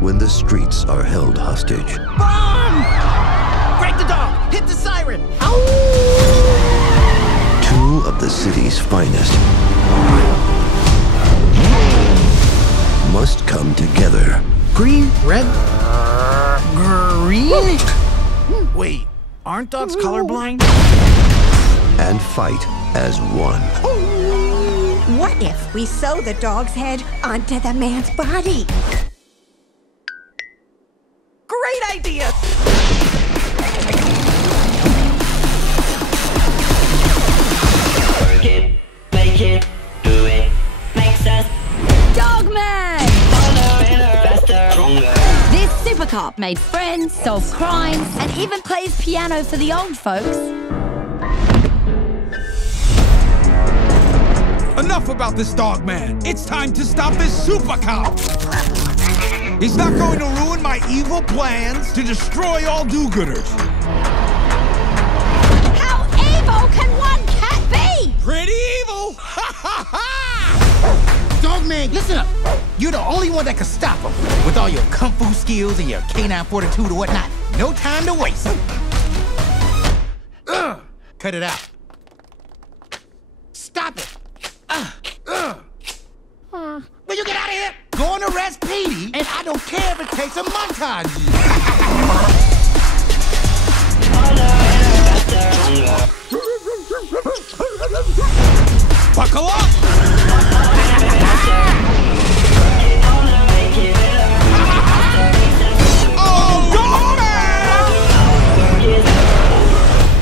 when the streets are held hostage. Bomb! Break the dog! Hit the siren! Ow! Two of the city's finest must come together. Green, red, green? Wait, aren't dogs colorblind? And fight as one. What if we sew the dog's head onto the man's body? Great idea! Work it, make it, do it, makes sense. Dogman! Faster, stronger. This super cop made friends, solves crimes, and even plays piano for the old folks. Enough about this dog man. It's time to stop this super cop. He's not going to ruin my evil plans to destroy all do-gooders. How evil can one cat be? Pretty evil. Ha ha ha! Dogman, listen up. You're the only one that can stop him. With all your kung fu skills and your canine fortitude or whatnot. No time to waste. Cut it out. Stop it. Will you get out of here? Go and arrest Petey, and I don't care if it takes a montage. Buckle up! Oh,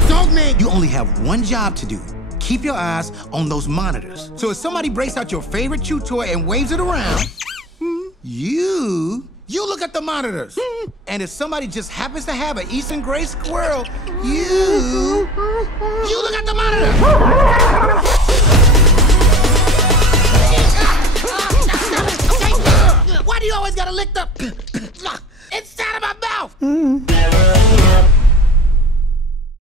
Dogman! Dogman, you only have one job to do. Keep your eyes on those monitors. So if somebody breaks out your favorite chew toy and waves it around, you look at the monitors. And if somebody just happens to have an Eastern gray squirrel, you look at the monitor. Why do you always gotta lick the inside of my mouth?